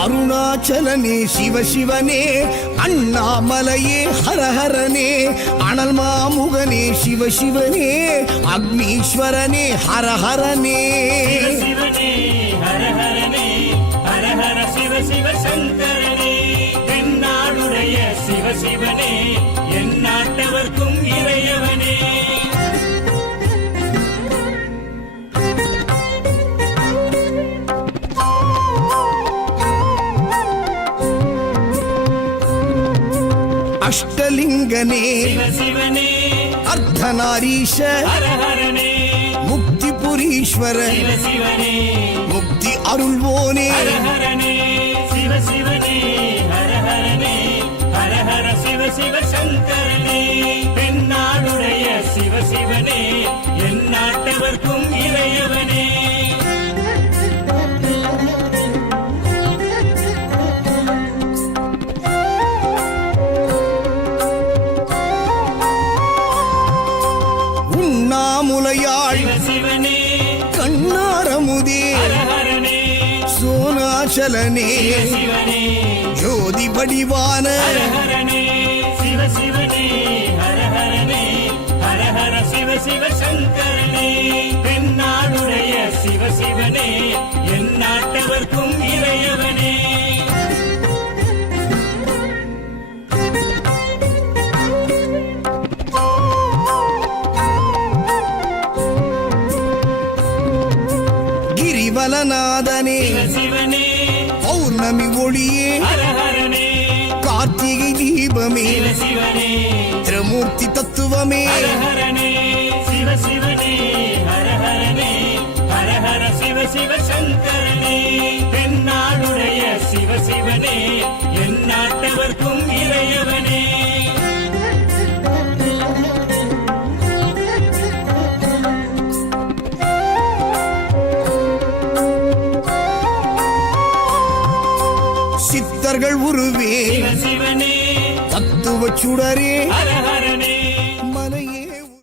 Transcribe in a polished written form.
அருணாச்சலனே சிவ சிவனே, அண்ணாமலையே ஹரஹரனே, அனல் மாமுகனே சிவ சிவனே, அக்னீஸ்வரனே ஹரஹரனே. சிவனே ஹரஹரனே, ஹரஹர சிவ சிவ சங்கரனே, தென்னாடுடைய சிவ சிவனே, என் நாட்டவர்க்கும் இறையவனே. அஷ்டலிங்கனே சிவசிவனே, அர்த்தநாரீஷ ஹரஹரனே, முக்திபுரீஸ்வர சிவசிவனே, முக்தி அருள்வோனே. ஹரஹரனே சிவசிவனே, ஹரஹரனே, ஹரஹர சிவ சிவ சங்கரனே, தென்னாடுடைய சிவ சிவனே, என் நாட்டவர்க்கும் இறையவனே. உண்ணாமுலையாள் சிவசிவனே, கண்ணாரமுதே ஹரஹரனே, சோனாச்சலனே சிவசிவனே, ஜோதி வடிவான ஹரஹரனே சிவசிவனே, ஹரஹரனே, ஹரஹர சிவ சிவ சங்கரனே, தென்னாடுடைய சிவ சிவனே, என் நாட்டவர்க்கும் இறையவனே. கிரிவலநாதனே சிவசிவனே, பௌர்ணமி ஒளியே ஹரஹரனே, கார்த்திகை தீபமே சிவசிவனே, திரமூர்த்தி தத்துவமே. ஹரஹரனே சிவசிவனே, ஹரஹரனே, ஹரஹர சிவ சிவ சங்கரனே, தென்னாடுடைய சிவ சிவனே, என் நாட்டவர்க்கும் இறையவனே. சித்தர்கள் உருவே சிவசிவனே, தத்துவ சுடரே ஹரஹர